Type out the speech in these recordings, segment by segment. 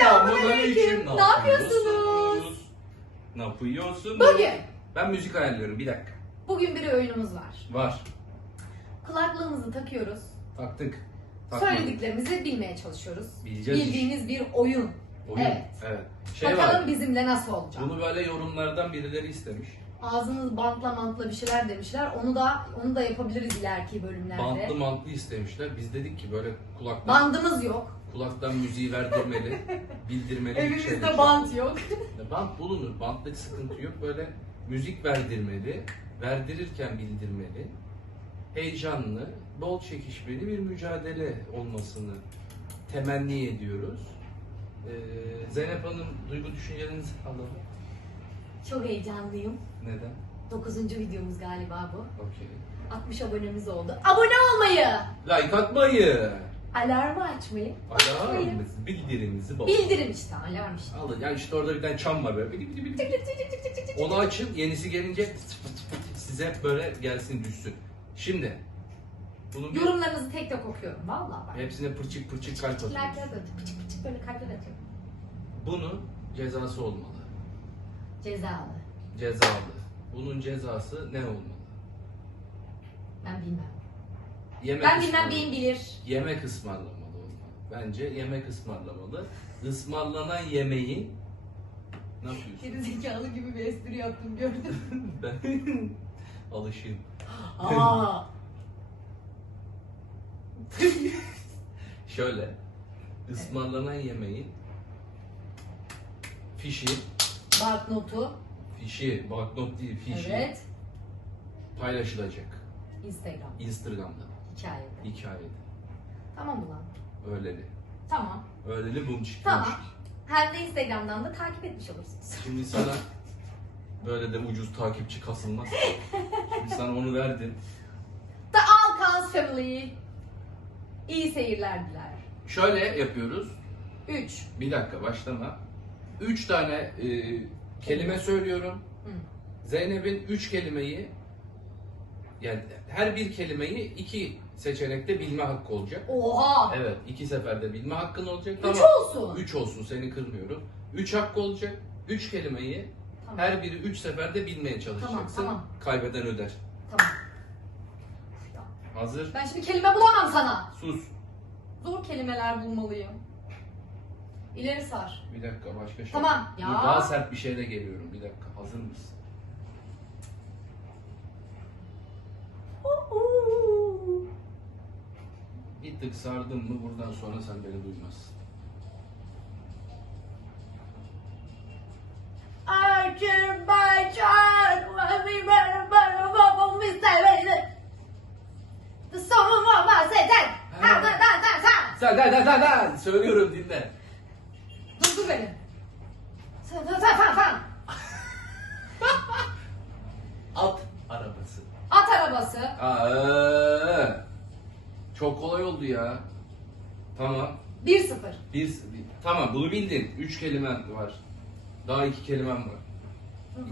Selamünaleyküm. Ne yapıyorsunuz? Ne yapıyorsunuz? Bugün, Ben müzik ayarlıyorum bir dakika. bugün bir oyunumuz var. Var. Kulaklığımızı takıyoruz. Taktık. Takmadık. Söylediklerimizi bilmeye çalışıyoruz. Bileceğiz Bildiğiniz bir oyun. Oyun. Evet. evet. Şey Bakalım var. bizimle nasıl olacak. Bunu böyle yorumlardan birileri istemiş. Ağzınız bantla mantla bir şeyler demişler. Onu da onu da yapabiliriz ileriki bölümlerde. Bantlı mantlı istemişler. Biz dedik ki böyle kulaktan Bandımız yok. Kulaktan müziği verdirmeli, bildirmeli Evimizde bant yok. Bant bulunur. Bantta hiç sıkıntı yok. Böyle müzik verdirmeli, verdirirken bildirmeli. Heyecanlı, bol çekişmeli bir mücadele olmasını temenni ediyoruz. Ee, Zeynep Hanım duygu düşüncelerinizi alalım. Çok heyecanlıyım. Neden? 9. videomuz galiba bu. Okey. 60 abonemiz oldu. Abone olmayı, Like atmayı, alarmı açmayı, alarm, bildirinizi basın. bildirim işte alarm işte. Alın. Yani işte orada bir tane çam var böyle. Bili bili bili. Tık tık tık tık tık tık tık. Onu açın, yenisi gelince size böyle gelsin düşsün. Şimdi bunun bir Yorumlarınızı tek tek okuyorum vallahi bak. hepsine pırçık pırçık kalp. Like'lar da pıçık pıçık böyle kalpler atıyorum. Bunun cezası olmalı. Cezalı. Cezalı. Bunun cezası ne olmalı? Ben bilmem. Yemek Ben bilmem ısmarlamalı. beyin bilir. Yemek ısmarlamalı olmalı. Bence yemek ısmarlamalı. Ismarlanan yemeği ne yapıyorsun? Geri zekalı gibi bir espri yaptım gördün mü? ben alışayım. Aa. Şöyle ısmarlanan yemeğin fişi, Bak notu. fişi, banknot değil fişi Evet. paylaşılacak. Instagram. Instagram'da, Hikayede. hikayede. Tamam mı lan? Öyleli. Tamam. Öyleli bumçik Tamam. bumçik. Hem de Instagram'dan da takip etmiş olursunuz. Şimdi sana böyle de ucuz takipçi kasılmaz. Şimdi sana onu verdim. The Alkans Family. İyi seyirler diler. Şöyle yapıyoruz. 3. Bir dakika başlama. Üç tane e, kelime söylüyorum. Zeynep'in üç kelimeyi yani her bir kelimeyi iki seçenekte bilme hakkı olacak. Oha. Evet, iki seferde bilme hakkın olacak. 3 Tamam. olsun. Üç olsun, seni kırmıyorum. Üç hakkı olacak. Üç kelimeyi Tamam. her biri üç seferde bilmeye çalışacaksın. tamam. Kaybeden öder. Tamam. Hazır. Ben şimdi kelime bulamam sana. Sus. Zor kelimeler bulmalıyım. İleri sar. Bir dakika başka şey. Tamam. Dur, Ya. daha sert bir şeyle geliyorum. Bir dakika. Hazır mısın? Bir tık sardım mı buradan sonra sen beni duymazsın. Better, better, better, we stay ready. The song of my satan. Ha, da, da, da, da. Sen da da da da söylüyorum dinle. Durdur beni. Sen, sen, sen, sen, sen. At arabası. At arabası. Aa, çok kolay oldu ya. Tamam. 1-0. Bir, bir- tamam bunu bildin. Üç kelimen var. Daha iki kelimem var. Ömür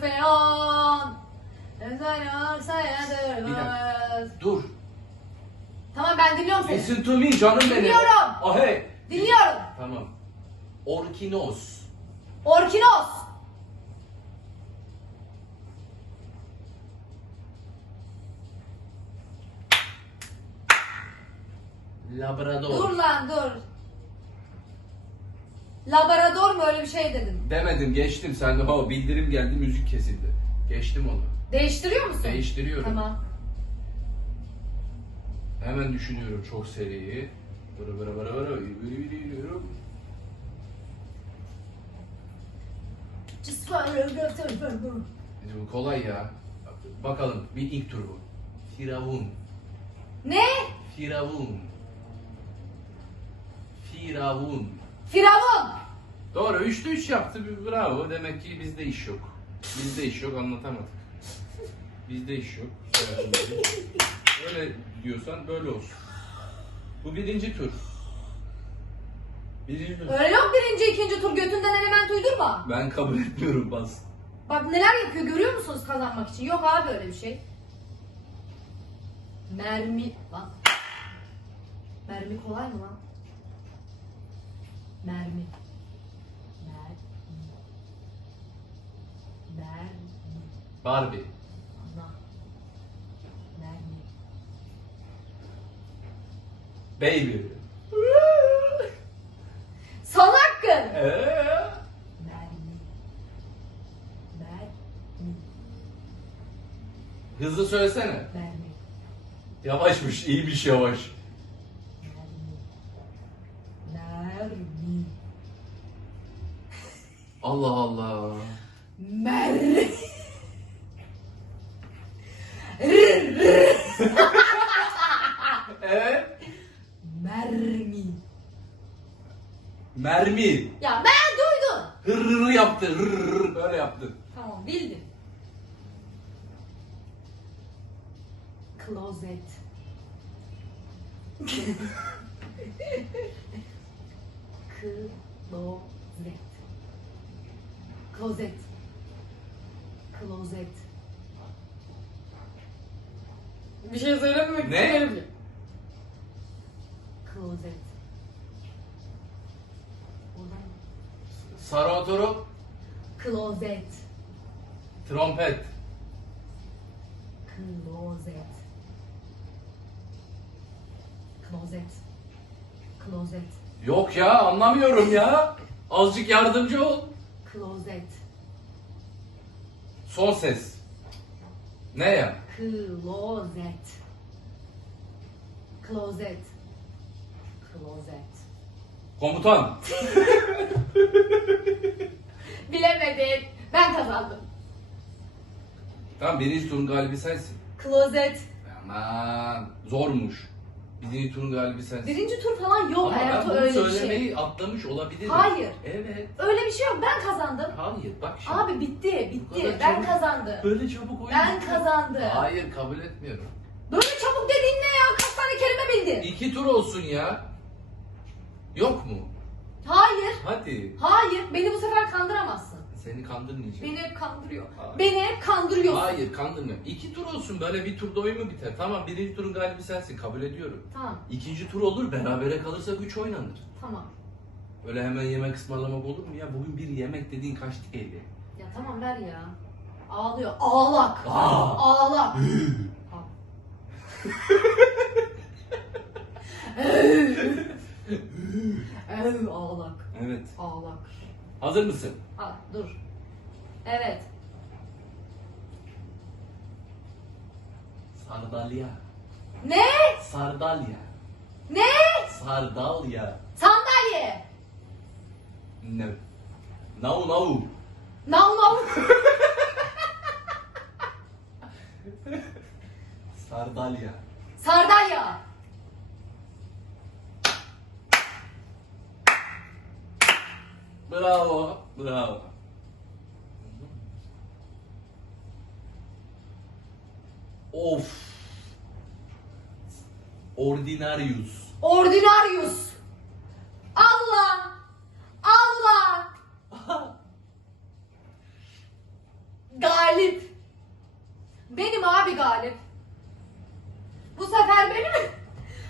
falan. Özel sayılır. Dur. Tamam ben dinliyorum seni. Listen to me canım benim. Dinliyorum. Oh hey. Dinliyorum. Tamam. Orkinos. Orkinos. Labrador. Dur lan dur. Laborador mu öyle bir şey dedim. Demedim geçtim sen de o bildirim geldi müzik kesildi. Geçtim onu. Değiştiriyor musun? Değiştiriyorum. Tamam. Hemen düşünüyorum çok seri. Bıra bıra bıra bıra yürüyorum. Just follow the Bizim bu kolay ya. Bakalım bir ilk tur bu. Firavun. Ne? Firavun. Firavun. Firavun. Doğru 3'te 3 yaptı. Bravo. Demek ki bizde iş yok. Bizde iş yok anlatamadık. Bizde iş yok. Öyle diyorsan böyle olsun. Bu birinci tur. Birinci tur. Öyle yok birinci ikinci tur götünden element uydurma. Ben kabul etmiyorum bas. Bak neler yapıyor görüyor musunuz kazanmak için? Yok abi öyle bir şey. Mermi lan. Mermi kolay mı lan? Mermi. Mer. Mermi. Barbie. Ana. Mermi. Baby. Son hakkın. Eee? Mermi. Mermi. Hızlı söylesene. Mermi. Yavaşmış, iyiymiş yavaş. Mermi. Ya ben duydum. Hırrır yaptı. Hırrır böyle yaptı. Tamam bildim. Klozet. Klozet. Klozet. Klozet. Bir şey söylememek Ne? Klozet. Sarı oturup klozet. trompet. Klozet. Klozet. Klozet. Yok ya anlamıyorum ya. Azıcık yardımcı ol. Klozet. Son ses. Ne ya? Klozet. Klozet. Klozet. Komutan. Bilemedin. Ben kazandım. Tamam birinci turun galibi sensin. Klozet. Aman zormuş. Birinci turun galibi sensin. Birinci tur falan yok Ama ben hayatı bunu öyle bir söylemeyi şey. atlamış olabilirim. Hayır. Evet. Öyle bir şey yok. Ben kazandım. Hayır bak şimdi. Abi bitti. Bu Bitti. kadar Ben çabuk- kazandım. Böyle çabuk oyun. Ben kazandım. Hayır kabul etmiyorum. Böyle çabuk dediğin ne ya? Kaç tane kelime bildin? İki tur olsun ya. Yok mu? Hayır. Hadi. Hayır. Beni bu sefer kandıramazsın. Seni kandırmayacağım. Beni hep kandırıyor. Hayır. Beni hep kandırıyorsun. Hayır kandırmıyorum. İki tur olsun böyle bir turda oyun mu biter? Tamam birinci turun galibi sensin kabul ediyorum. Tamam. İkinci tur olur berabere kalırsak üç oynanır. Tamam. Öyle hemen yemek ısmarlamak olur mu ya? Bugün bir yemek dediğin kaç TL? Ya tamam ver ya. Ağlıyor. Ağlak. Aa. Ağlak. Ev ağlak. Evet. Ağlak. Hazır mısın? Ha, dur. Evet. Sardalya. Ne? Sardalya. Ne? Sardalya. Sandalye. No. No no. Nav nav. Sardalya. Sardalya. Bravo. Bravo. Of. Ordinarius. Ordinarius. Allah. Allah. Galip. Benim abi galip. Bu sefer benim.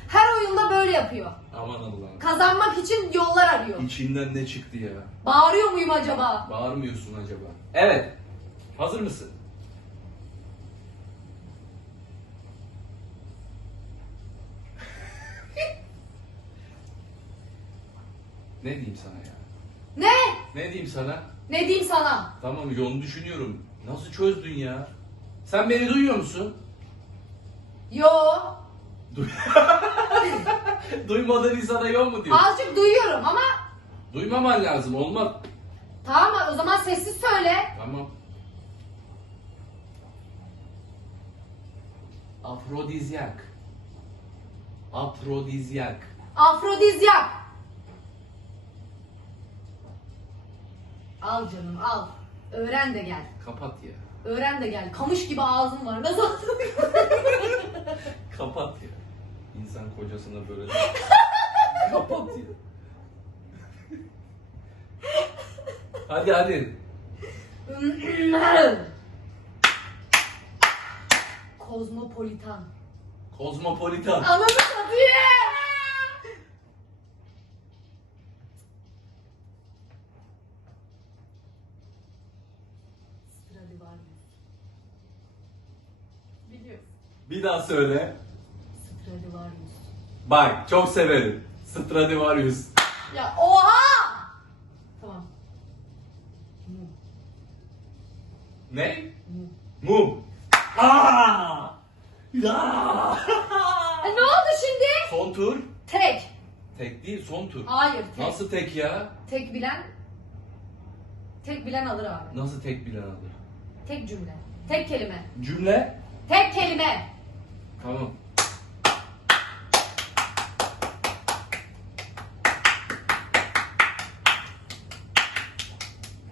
Her oyunda böyle yapıyor. Aman Allah'ım. Kazanmak için yollar arıyor. İçinden ne çıktı ya? Bağırıyor muyum acaba? Bağırmıyorsun acaba? Evet. Hazır mısın? ne diyeyim sana ya? Ne? Ne diyeyim sana? Ne diyeyim sana? Tamam yolunu düşünüyorum. Nasıl çözdün ya? Sen beni duyuyor musun? Yo. Duy Duymadığın insana yol mu diyor? Azıcık duyuyorum ama Duymaman lazım olmaz. tamam o zaman sessiz söyle. Tamam. Afrodizyak. Afrodizyak. Afrodizyak. Al canım al. Öğren de gel. Kapat ya. Öğren de gel. Kamış gibi ağzın var. Nasıl? Kapat ya. İnsan kocasına böyle kapatıyor. hadi hadi. Kozmopolitan. Kozmopolitan. Ananı satayım. Stradivari. Bir daha söyle. Stradivarius. Bak çok severim. Stradivarius. Ya oha! Tamam. Mum. Ne? Mum. Mum. Aa! Ya! E, ne oldu şimdi? Son tur. Tek. Tek değil son tur. Hayır tek. Nasıl tek ya? Tek bilen tek bilen alır abi. Nasıl tek bilen alır? Tek cümle. Tek kelime. Cümle. Tek kelime. Tamam.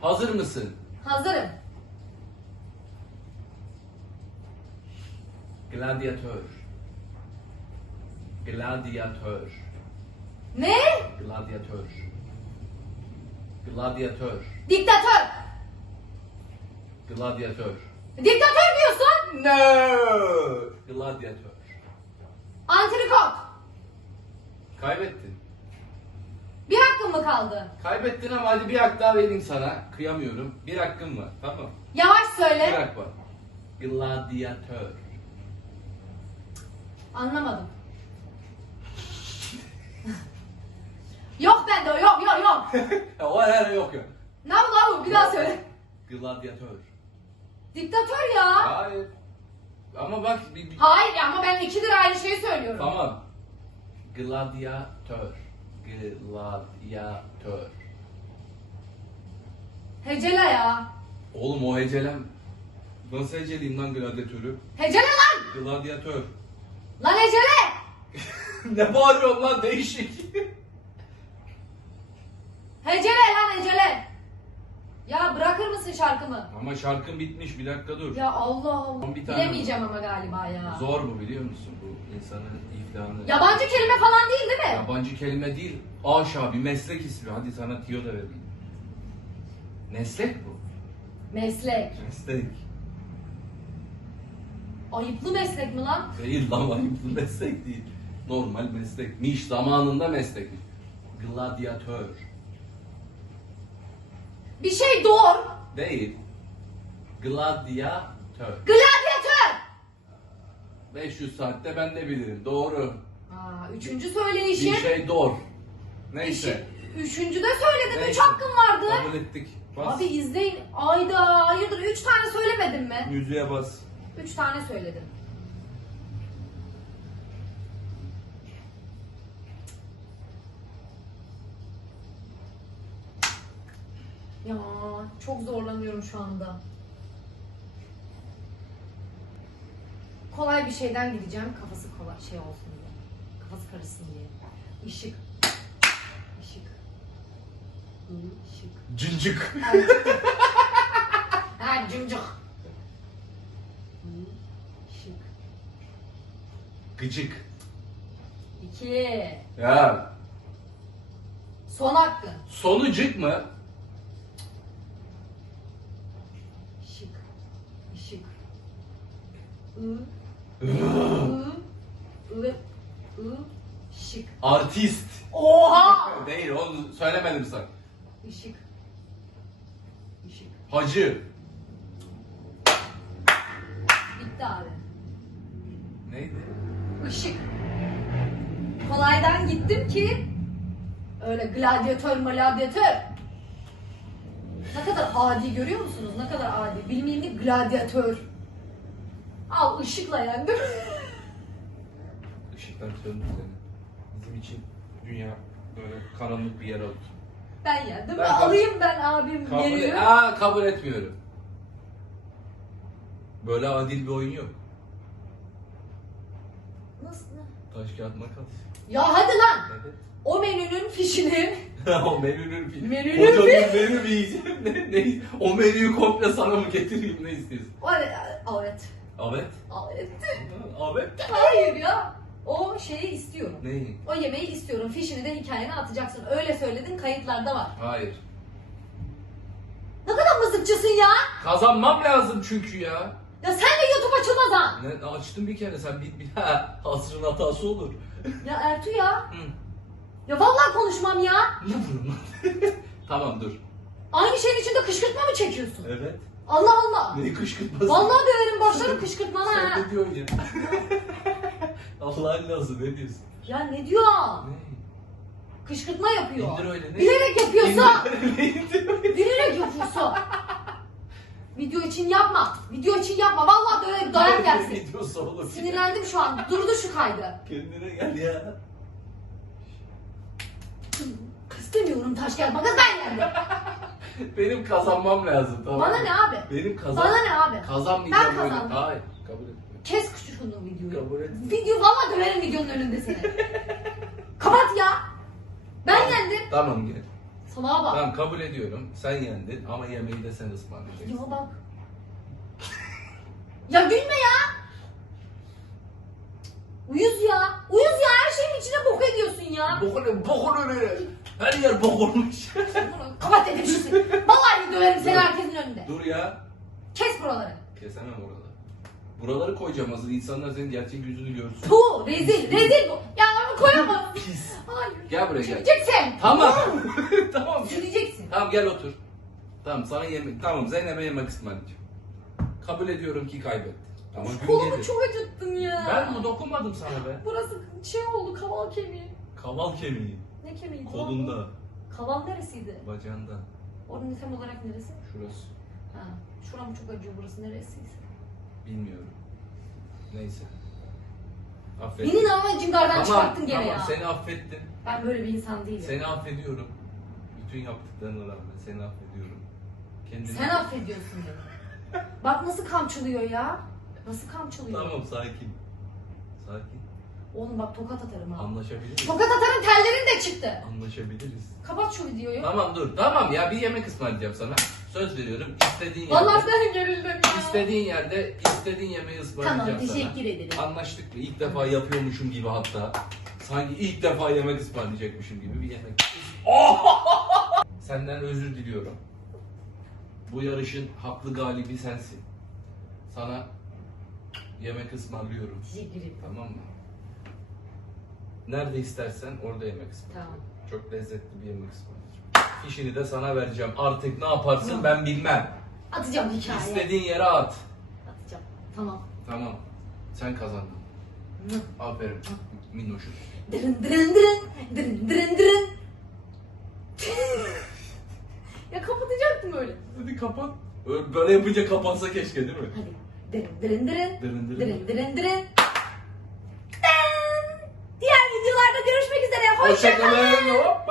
Hazır mısın? Hazırım. Gladyatör. Gladyatör. Ne? Gladyatör. Gladyatör. Diktatör. Gladyatör. Diktatör diyorsun. No! Gladyatör. Antrikot. Kaybettin. Kaldı? Kaybettin ama hadi bir hak daha vereyim sana. Kıyamıyorum. Bir hakkın var. Tamam. Yavaş Bir söyle. hak var. Gladyatör. Anlamadım. yok bende o yok yok yok. Ya o her yok ya. Ne bu lan bu? Bir daha söyle. Gladyatör. Diktatör ya. Hayır. Ama bak bir, bir- Hayır ya ama ben ikidir aynı şeyi söylüyorum. Tamam. Gladyatör. Gladyatör. Hecele ya. Oğlum o hecelem. Nasıl heceleyim lan gladyatörü? Hecele lan. Gladyatör. Lan hecele. ne bağırıyorsun lan değişik. Hecele lan hecele. Ya bırakır mısın şarkımı? Ama şarkın bitmiş bir dakika dur. Ya Allah Allah. Bir tane- Bilemeyeceğim ama galiba ya. Zor bu biliyor musun bu insanın iflahını. Yabancı kelime falan değil değil mi? Yabancı kelime değil. Aşağı bir meslek ismi. Hadi sana tiyo da vereyim. Meslek bu. Meslek. Meslek. Ayıplı meslek mi lan? Değil lan ayıplı meslek değil. Normal meslekmiş. Zamanında meslekmiş. Gladyatör. Bir şey doğur. Değil. Gladyatör. Gladyatör. 500 saatte ben de bilirim. Doğru. Aa, üçüncü söyleyişim. Bir şey doğru. Neyse. Üç- Üçüncü de söyledim. Üç Neyse. hakkım vardı. Kabul ettik. Bas. Abi izleyin. Ayda hayırdır üç tane söylemedim mi? Müziğe bas. Üç tane söyledim. Ya çok zorlanıyorum şu anda. Kolay bir şeyden gideceğim. Kafası kolay şey olsun diye. Kafası karışsın diye. Işık. Işık. Işık. Cincik. Ha cımcık. Işık. Gıcık. İki. Ya. Son hakkın. Sonucuk mu? Işık. Işık. I. I. I. I. Şık. Artist. Oha! Değil onu söylemedim sana. Işık. Işık. Hacı. Bitti abi. Neydi? Işık. Kolaydan gittim ki öyle gladyatör gladyatör. Ne kadar adi görüyor musunuz? Ne kadar adi. Bilmeyeyim gladyatör. Al ışıkla yendim. Işıklar söndü seni. Bizim için dünya böyle karanlık bir yer oldu. Ben yendim. Ben Ben alayım ben abim Kabul, geliyor. Aa, kabul etmiyorum. Böyle adil bir oyun yok. Nasıl? Taş kağıt makas. Ya hadi lan. Evet. O menünün fişini o menünün bir... Menünün Koca bir- bir menü mü yiyeceğim? Ne, ne, o menüyü komple sana mı getireyim ne istiyorsun? O evet. Evet. Evet. Evet. Hayır ya. O şeyi istiyorum. Neyi? O yemeği istiyorum. Fişini de hikayene atacaksın. Öyle söyledin kayıtlarda var. Hayır. Ne kadar mızıkçısın ya. Kazanmam lazım çünkü ya. Ya sen de YouTube açılmaz ha. Ne, açtım bir kere sen bir, bir ha, hasrın hatası olur. Ya Ertuğ ya. Hı. Ya vallahi konuşmam ya. Ne lan? tamam dur. Aynı şeyin içinde kışkırtma mı çekiyorsun? Evet. Allah Allah. Ne kışkırtması? Vallahi döverim başlarım kışkırtmana Sen ha. ne diyorsun ya? Allah'ın lazı ne diyorsun? Ya ne diyor? Ne? Kışkırtma yapıyor. İndir öyle ne? Bilerek yapıyorsa. Bilerek yapıyorsa. Video için yapma. Video için yapma. Vallahi döverim dayak oğlum. Sinirlendim şu an. Durdu şu kaydı. Kendine gel ya. İstemiyorum taş gel makas ben yendim. Benim kazanmam lazım tamam Bana mı? ne abi? Benim kazan... Bana ne abi? Kazanmayacağım Ben böyle. kazandım. Hayır kabul etmiyorum. Kes şunu videoyu. Kabul et. Video vallahi döverim videonun önünde seni. Kapat ya. Ben yendim. Tamam gel. Salağa bak. Tamam kabul ediyorum. Sen yendin ama yemeği de sen ısmarlayacaksın. Ya bak. ya gülme ya. Uyuz ya. Uyuz ya her şeyin içine bok ediyorsun ya. Bokunu, bokunu ne? Her yer bok olmuş. Kapat dedim şimdi. Vallahi döverim seni herkesin önünde. Dur ya. Kes buraları. Kesemem orada. Buraları koyacağım hazır insanlar senin gerçek yüzünü görsün. Bu rezil rezil bu. Ya onu koyamam. Pis. Hayır. Gel buraya gel. Sileceksin. Tamam. tamam. gel. Sileceksin. Tamam gel otur. Tamam sana yemek. Tamam Zeynep'e yemek ısmarlayacağım. Kabul ediyorum ki kaybettin. Ama gün Kolumu gelir. çok acıttın ya. Ben mi dokunmadım sana be? Burası şey oldu kaval kemiği. Kaval kemiği. Ne kemiği? Kolunda. Kaval neresiydi? Bacağında. Onun tam olarak neresi? Şurası. Ha, şuram çok acıyor burası neresiyse. Bilmiyorum. Neyse. Affet. Beni ama cıngardan çıkarttın gene tamam, ya. Seni affettim. Ben böyle bir insan değilim. Seni affediyorum. Bütün yaptıklarına rağmen seni affediyorum. Kendini... Sen affediyorsun beni. Bak nasıl kamçılıyor ya. Nasıl kamçılıyor. Tamam sakin. Sakin. Oğlum bak tokat atarım ha. Anlaşabiliriz. Tokat atarım tellerin de çıktı. Anlaşabiliriz. Kapat şu videoyu. Tamam dur. Tamam ya bir yemek ısmarlayacağım sana. Söz veriyorum. İstediğin yerde. Vallahi ben gerildim ya. İstediğin yerde istediğin yemeği ısmarlayacağım Tamam sana. teşekkür ederim. Anlaştık mı? İlk defa yapıyormuşum gibi hatta. Sanki ilk defa yemek ısmarlayacakmışım gibi bir yemek. Senden özür diliyorum. Bu yarışın haklı galibi sensin. Sana yemek ısmarlıyorum. Teşekkür ederim. Tamam mı? Nerede istersen orada yemek ısmarlayacağım. Tamam. Çok lezzetli bir yemek ısmarlayacağım. Fişini de sana vereceğim. Artık ne yaparsın Tamam. ben bilmem. Atacağım hikaye. İstediğin yere at. Atacağım. Tamam. Tamam. Sen kazandın. Aferin. Minnoşum. Dırın dırın dırın. Dırın dırın dırın. ya kapatacaktım öyle. Hadi kapat. Böyle yapınca kapansa keşke değil mi? Hadi. Dırın dırın dırın. Dırın dırın. Dırın dırın dırın. Opa, chegando!